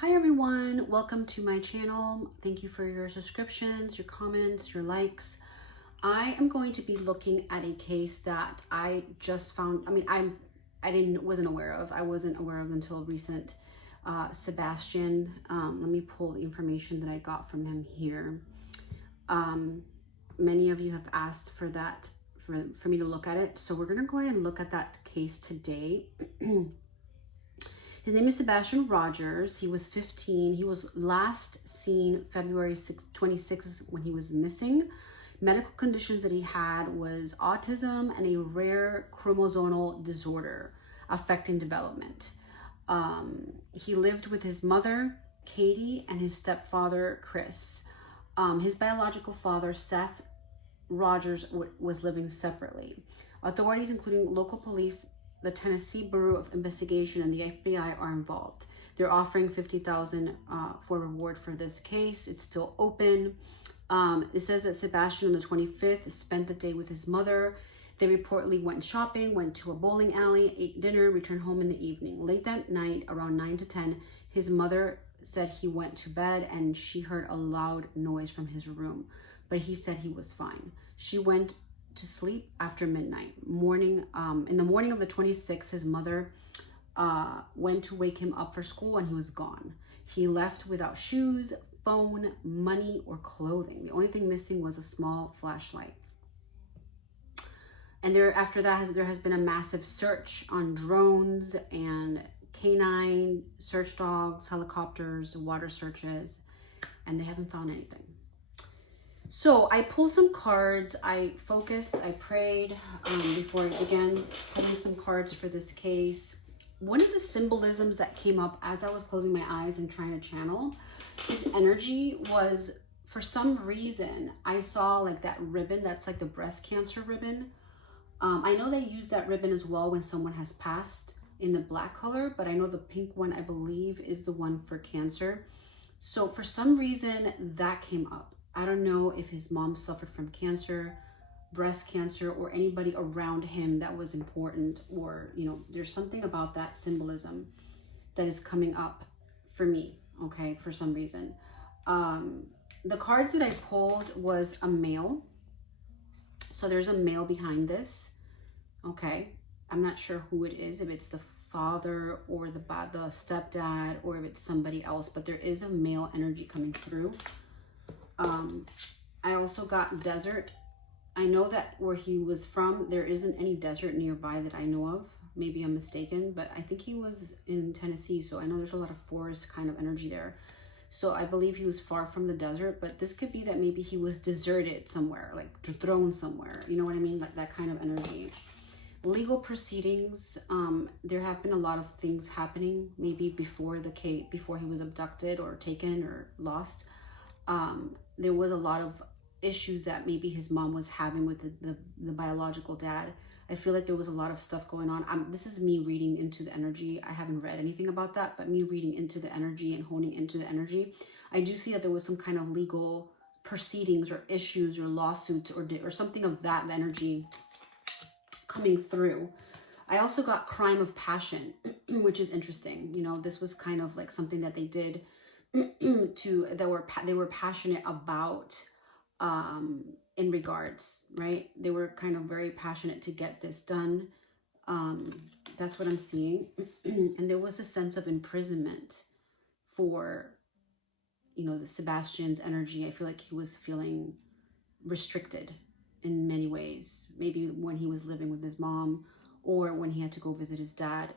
Hi everyone, welcome to my channel. Thank you for your subscriptions, your comments, your likes. I am going to be looking at a case that I just found. Wasn't aware of. I wasn't aware of until recent. Sebastian. Let me pull the information that I got from him here. Many of you have asked for that, for me to look at it. So we're gonna go ahead and look at that case today. His name is Sebastian Rogers. He was 15. He was last seen February 26th when he was missing. Medical conditions that he had was autism and a rare chromosomal disorder affecting development. He lived with his mother, Katie, and his stepfather, Chris. His biological father, Seth Rogers, was living separately. Authorities, including local police, the Tennessee Bureau of Investigation, and the FBI are involved. They're offering $50,000 for reward for this case. It's still open. It says that Sebastian on the 25th spent the day with his mother. They reportedly went shopping, went to a bowling alley, ate dinner, returned home in the evening. Late that night, around 9 to 10, his mother said he went to bed and she heard a loud noise from his room, but he said he was fine. She went to sleep after midnight. In the morning of the 26th, his mother went to wake him up for school and he was gone. He left without shoes, phone, money, or clothing. The only thing missing was a small flashlight. And after that, there has been a massive search on drones and canine search dogs, helicopters, water searches, and they haven't found anything. So I pulled some cards, I focused, I prayed before I began pulling some cards for this case. One of the symbolisms that came up as I was closing my eyes and trying to channel his energy was, for some reason, I saw like that ribbon, that's like the breast cancer ribbon. I know they use that ribbon as well when someone has passed in the black color, but I know the pink one, I believe, is the one for cancer. So for some reason that came up. I don't know if his mom suffered from cancer, breast cancer, or anybody around him that was important, or, you know, there's something about that symbolism that is coming up for me, okay, for some reason. The cards that I pulled was a male. So there's a male behind this, okay? I'm not sure who it is, if it's the father or the stepdad, or if it's somebody else, but there is a male energy coming through. I also got desert. I know that where he was from, there isn't any desert nearby that I know of. Maybe I'm mistaken, but I think he was in Tennessee, so I know there's a lot of forest kind of energy there. So I believe he was far from the desert, but this could be that maybe he was deserted somewhere, like thrown somewhere. You know what I mean? Like that kind of energy. Legal proceedings. There have been a lot of things happening maybe before the case, before he was abducted or taken or lost. There was a lot of issues that maybe his mom was having with the biological dad. I feel like there was a lot of stuff going on. This is me reading into the energy. I haven't read anything about that, but me reading into the energy and honing into the energy, I do see that there was some kind of legal proceedings or issues or lawsuits or something of that energy coming through. I also got crime of passion, which is interesting. You know, this was kind of like something that they did they were passionate about in regards, right? They were kind of very passionate to get this done. That's what I'm seeing. And there was a sense of imprisonment for, you know, the Sebastian's energy. I feel like he was feeling restricted in many ways, maybe when he was living with his mom or when he had to go visit his dad.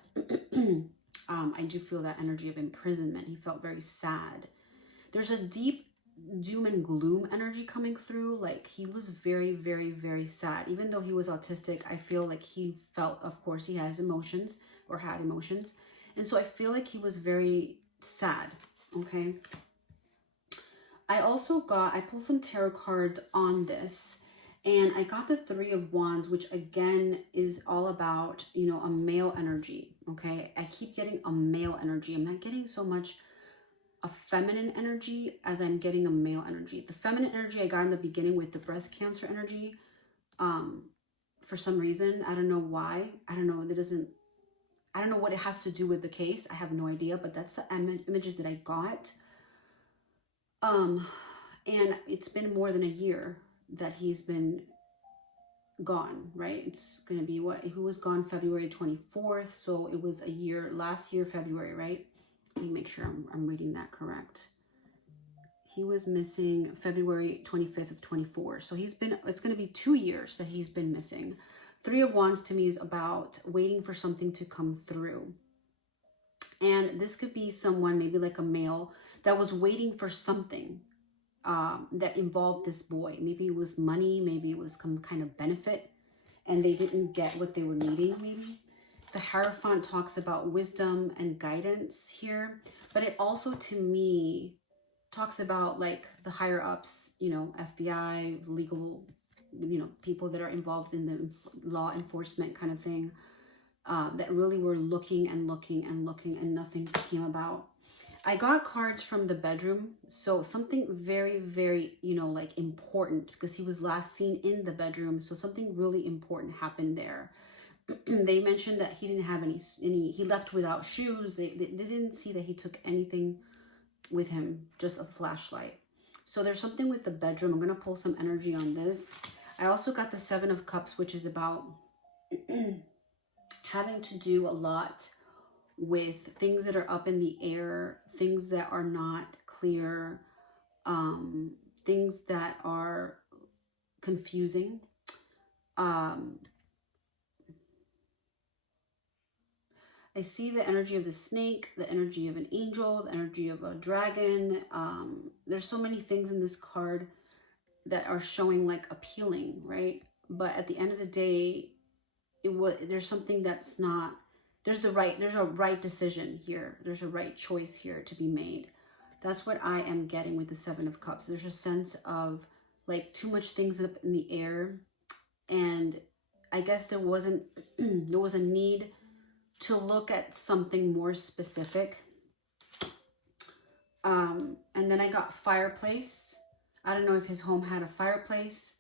I do feel that energy of imprisonment. He felt very sad. There's a deep doom and gloom energy coming through. Like he was very, very, very sad. Even though he was autistic, I feel like he felt, of course, he has emotions or had emotions. And so I feel like he was very sad, okay? I pulled some tarot cards on this. And I got the Three of Wands, which again is all about, you know, a male energy, okay? I keep getting a male energy. I'm not getting so much a feminine energy as I'm getting a male energy. The feminine energy I got in the beginning with the breast cancer energy, for some reason, I don't know why. I don't know, I don't know what it has to do with the case. I have no idea, but that's the images that I got. And it's been more than a year that he's been gone, right? It's gonna be what, he was gone February 24th, so it was a year, last year February, right? Let me make sure I'm reading that correct. He was missing February 25th of 24, so he's been, it's gonna be 2 years that he's been missing. Three of Wands to me is about waiting for something to come through. And this could be someone, maybe like a male, that was waiting for something that involved this boy. Maybe it was money, maybe it was some kind of benefit, and they didn't get what they were needing, maybe. The Hierophant talks about wisdom and guidance here, but it also, to me, talks about like the higher ups, you know, FBI, legal, you know, people that are involved in the law enforcement kind of thing, that really were looking and looking and looking, and nothing came about. I got cards from the bedroom, so something very, very, you know, like important, because he was last seen in the bedroom, so something really important happened there. They mentioned that he didn't have any, he left without shoes. They didn't see that he took anything with him, just a flashlight. So there's something with the bedroom. I'm going to pull some energy on this. I also got the Seven of Cups, which is about having to do a lot with things that are up in the air, things that are not clear, things that are confusing. I see the energy of the snake, the energy of an angel, the energy of a dragon. There's so many things in this card that are showing like appealing, right? But at the end of the day, there's something that's not, there's a right decision here. There's a right choice here to be made. That's what I am getting with the Seven of Cups. There's a sense of like too much things up in the air. And I guess there was a need to look at something more specific. And then I got fireplace. I don't know if his home had a fireplace,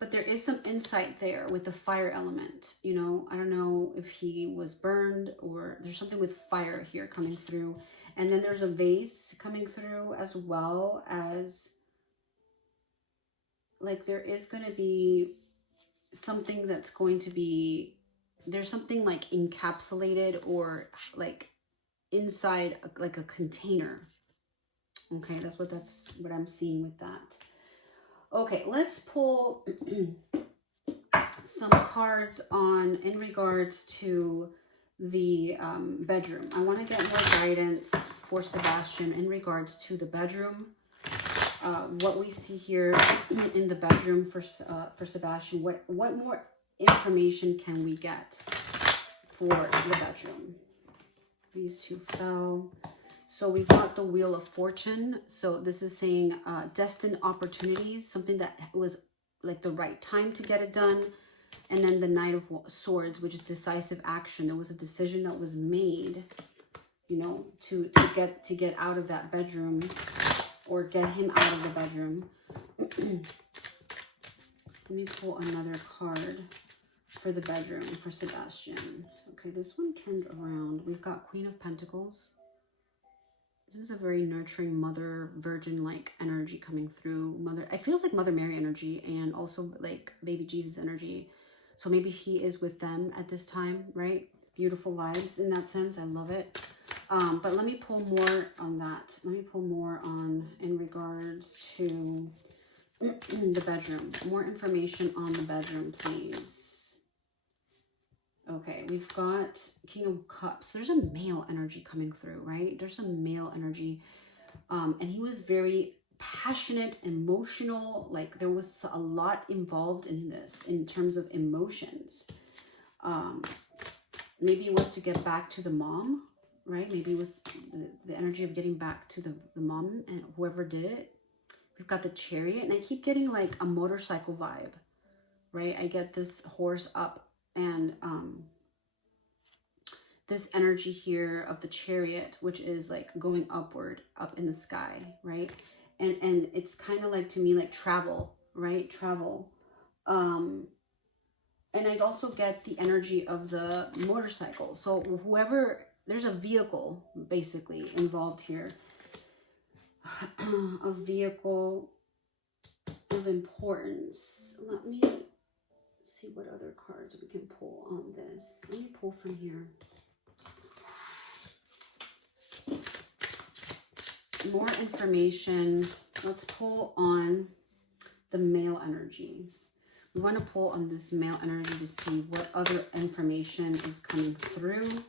but there is some insight there with the fire element. You know, I don't know if he was burned, or there's something with fire here coming through. And then there's a vase coming through, as well as like there is going to be something that's going to be, there's something like encapsulated or like inside like a container. Okay, that's what I'm seeing with that. Okay, let's pull some cards in regards to the bedroom. I want to get more guidance for Sebastian in regards to the bedroom. What we see here in the bedroom for Sebastian. What more information can we get for the bedroom? These two fell. So we've got the Wheel of Fortune. So this is saying destined opportunities, something that was like the right time to get it done. And then the Knight of Swords, which is decisive action. There was a decision that was made, you know, to get out of that bedroom, or get him out of the bedroom. Let me pull another card for the bedroom for Sebastian. Okay, this one turned around. We've got Queen of Pentacles. This is a very nurturing mother, virgin-like energy coming through. It feels like Mother Mary energy, and also like baby Jesus energy. So maybe he is with them at this time, right? Beautiful vibes in that sense. I love it. But let me pull more on that. Let me pull more on in regards to the bedroom. More information on the bedroom, please. Okay, we've got King of Cups. There's a male energy coming through, right? There's some male energy. And he was very passionate, emotional. Like there was a lot involved in this in terms of emotions. Maybe it was to get back to the mom, right? Maybe it was the energy of getting back to the mom and whoever did it. We've got the Chariot, and I keep getting like a motorcycle vibe, right? I get this horse up, and this energy here of the Chariot, which is like going upward, up in the sky, right? And it's kind of like, to me, like travel, right? Travel. And I also get the energy of the motorcycle. So whoever, there's a vehicle basically involved here. A vehicle of importance. Let me see what other cards we can pull on this. Let me pull from here. More information. Let's pull on the male energy. We want to pull on this male energy to see what other information is coming through.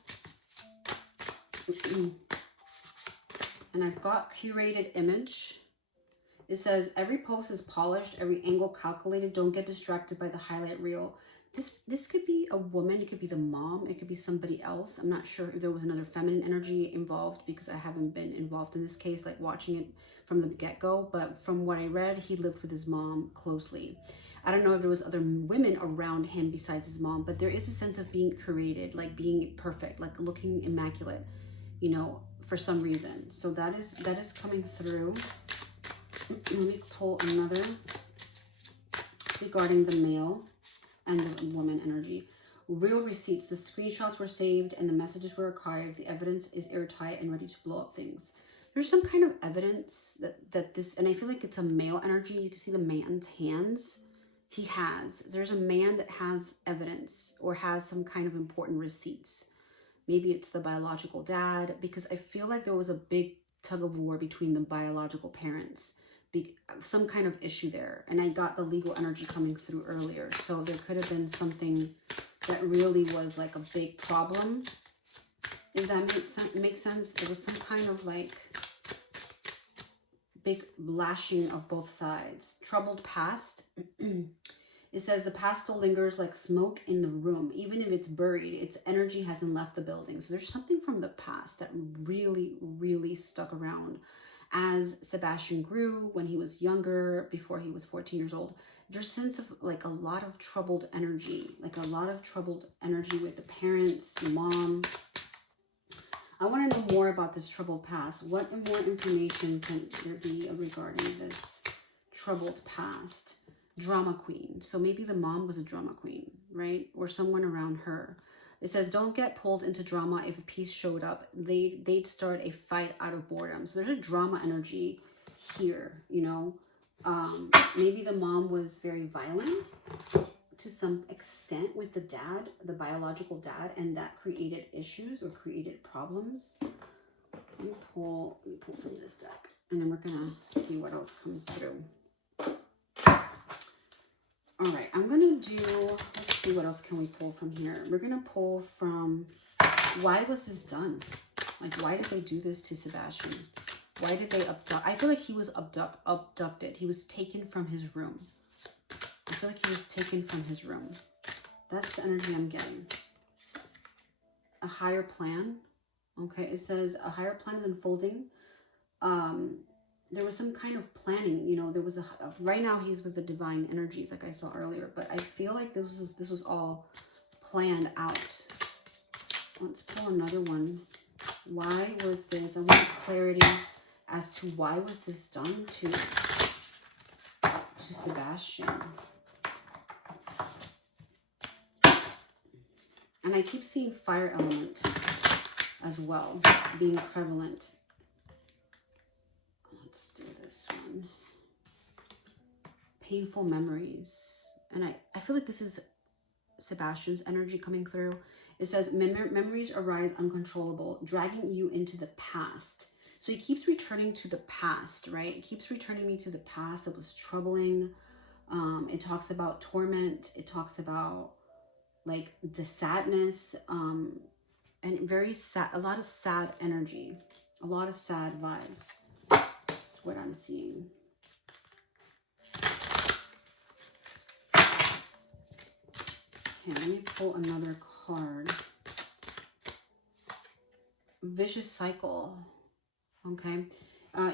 And I've got curated image. It says, every post is polished, every angle calculated. Don't get distracted by the highlight reel. This could be a woman. It could be the mom. It could be somebody else. I'm not sure if there was another feminine energy involved because I haven't been involved in this case, like watching it from the get-go. But from what I read, he lived with his mom closely. I don't know if there was other women around him besides his mom, but there is a sense of being created, like being perfect, like looking immaculate, you know, for some reason. So that is coming through. Let me pull another regarding the male and the woman energy. Real receipts. The screenshots were saved and the messages were archived. The evidence is airtight and ready to blow up things. There's some kind of evidence that this, and I feel like it's a male energy. You can see the man's hands. There's a man that has evidence or has some kind of important receipts. Maybe it's the biological dad, because I feel like there was a big tug of war between the biological parents. Some kind of issue there. And I got the legal energy coming through earlier. So there could have been something that really was like a big problem. If that makes sense. There was some kind of like big lashing of both sides. Troubled past. It says the past still lingers like smoke in the room. Even if it's buried, its energy hasn't left the building. So there's something from the past that really, really stuck around. As Sebastian grew, when he was younger, before he was 14 years old, there's a sense of like a lot of troubled energy, with the parents, the mom. I want to know more about this troubled past. What more information can there be regarding this troubled past? Drama queen. So maybe the mom was a drama queen, right? Or someone around her. It says, don't get pulled into drama. If a piece showed up, they'd start a fight out of boredom. So there's a drama energy here, you know. Maybe the mom was very violent to some extent with the dad, the biological dad, and that created issues or created problems. Let me pull from this deck, and then we're going to see what else comes through. All right, I'm going to do, let's see what else can we pull from here. We're going to pull from, why was this done? Like, why did they do this to Sebastian? Why did they abduct? I feel like he was abducted. He was taken from his room. I feel like he was taken from his room. That's the energy I'm getting. A higher plan. Okay, it says a higher plan is unfolding. There was some kind of planning, you know, there was right now he's with the divine energies like I saw earlier, but I feel like this was all planned out. Let's pull another one. Why was this? I want clarity as to why was this done to Sebastian. And I keep seeing fire element as well being prevalent. This one, painful memories, and I feel like this is Sebastian's energy coming through. It says memories arise uncontrollable, dragging you into the past. So he keeps returning to the past, right? It keeps returning me to the past that was troubling. It talks about torment. It talks about like the sadness, and very sad, a lot of sad energy, a lot of sad vibes. What I'm seeing. Okay, let me pull another card. Vicious cycle. Okay.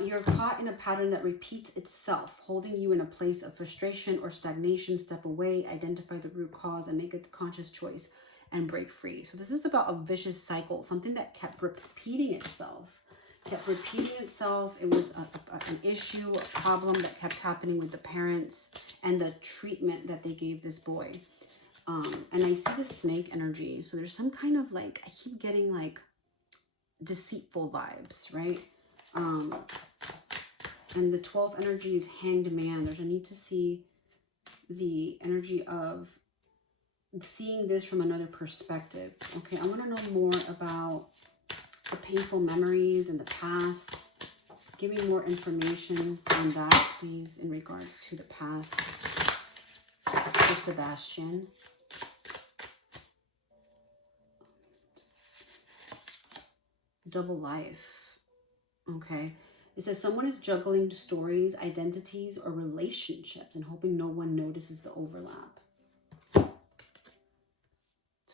You're caught in a pattern that repeats itself, holding you in a place of frustration or stagnation. Step away, identify the root cause, and make a conscious choice and break free. So this is about a vicious cycle, something that kept repeating itself. It was an issue, a problem that kept happening with the parents and the treatment that they gave this boy. And I see the snake energy. So there's some kind of like, I keep getting like deceitful vibes, right? And the 12th energy is Hanged Man. There's a need to see the energy of seeing this from another perspective. Okay, I want to know more about the painful memories in the past. Give me more information on that, please, in regards to the past for Sebastian. Double life. Okay. It says someone is juggling stories, identities, or relationships and hoping no one notices the overlap. So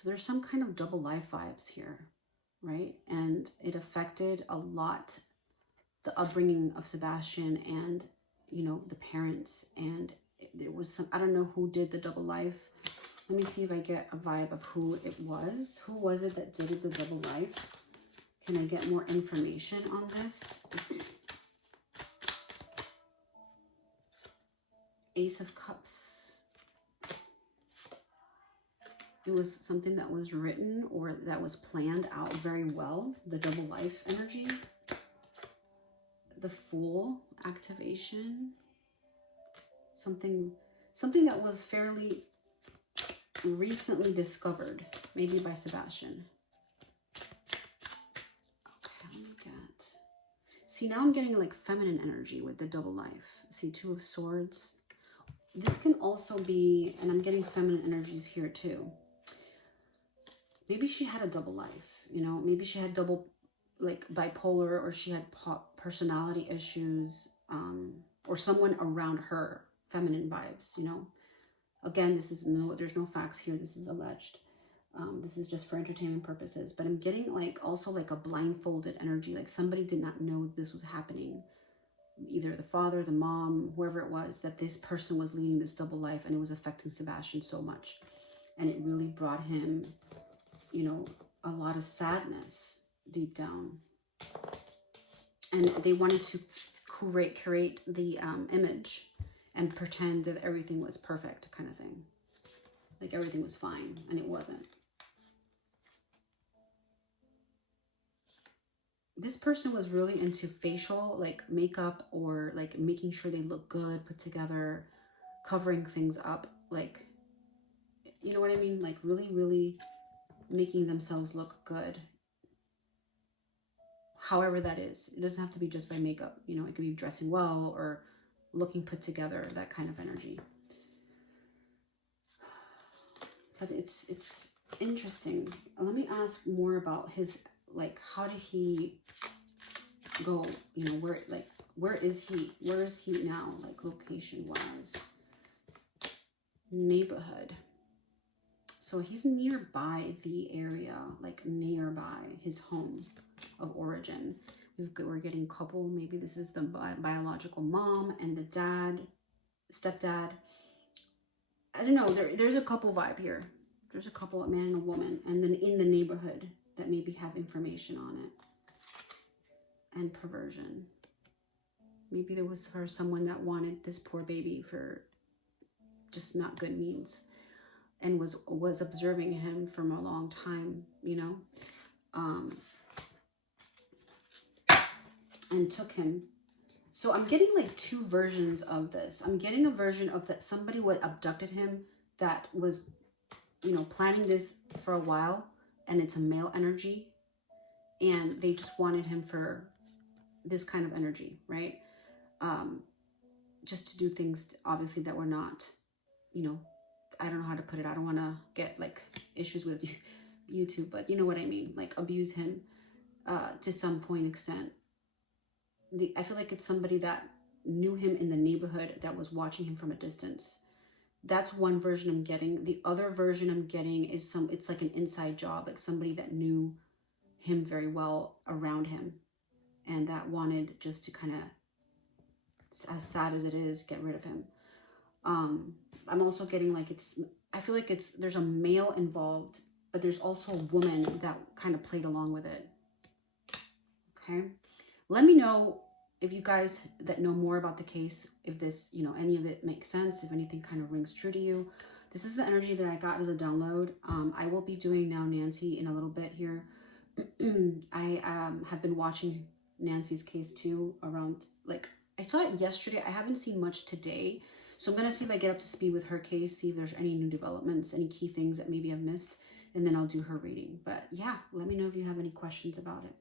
there's some kind of double life vibes here, right? And it affected a lot the upbringing of Sebastian and, you know, the parents. And there was some, I don't know who did the double life. Let me see if I get a vibe of who it was. Who was it that did the double life? Can I get more information on this? Ace of Cups. It was something that was written or that was planned out very well. The double life energy. The Fool activation. Something that was fairly recently discovered, maybe by Sebastian. See, now I'm getting like feminine energy with the double life. See, Two of Swords. This can also be, and I'm getting feminine energies here too. Maybe she had a double life, you know, maybe she had double, like bipolar, or she had personality issues, or someone around her, feminine vibes, you know. Again, this is there's no facts here. This is alleged. This is just for entertainment purposes, but I'm getting like also like a blindfolded energy, like somebody did not know this was happening. Either the father, the mom, whoever it was, that this person was leading this double life and it was affecting Sebastian so much. And it really brought him, you know, a lot of sadness deep down. And they wanted to create the image and pretend that everything was perfect kind of thing. Like everything was fine, and it wasn't. This person was really into facial, like makeup, or like making sure they look good, put together, covering things up. Like, you know what I mean? Like really, really making themselves look good. However that is. It doesn't have to be just by makeup. You know, it could be dressing well or looking put together, that kind of energy. But it's interesting. Let me ask more about his, like, how did he go, you know, where is he now, like location wise, neighborhood. So he's nearby the area, like nearby his home of origin. We're getting couple, maybe this is the biological mom and the dad, stepdad. I don't know, there's a couple vibe here. There's a couple, a man and a woman, and then in the neighborhood that maybe have information on it. And perversion. Maybe there was someone that wanted this poor baby for just not good means, and was observing him from a long time, you know, and took him. So I'm getting like two versions of this. I'm getting a version of that somebody abducted him that was, you know, planning this for a while, and it's a male energy, and they just wanted him for this kind of energy, right? Just to do things obviously that were not, you know, I don't know how to put it. I don't want to get like issues with YouTube, but you know what I mean, like abuse him to some extent. I feel like it's somebody that knew him in the neighborhood that was watching him from a distance. That's one version I'm getting. The other version I'm getting is it's like an inside job, like somebody that knew him very well around him, and that wanted just to kind of, as sad as it is, get rid of him. I'm also getting like I feel like there's a male involved, but there's also a woman that kind of played along with it. Okay. Let me know if you guys that know more about the case, if this, you know, any of it makes sense, if anything kind of rings true to you. This is the energy that I got as a download. I will be doing now Nancy in a little bit here. I have been watching Nancy's case too around, like, I saw it yesterday. I haven't seen much today. So I'm going to see if I get up to speed with her case, see if there's any new developments, any key things that maybe I've missed, and then I'll do her reading. But yeah, let me know if you have any questions about it.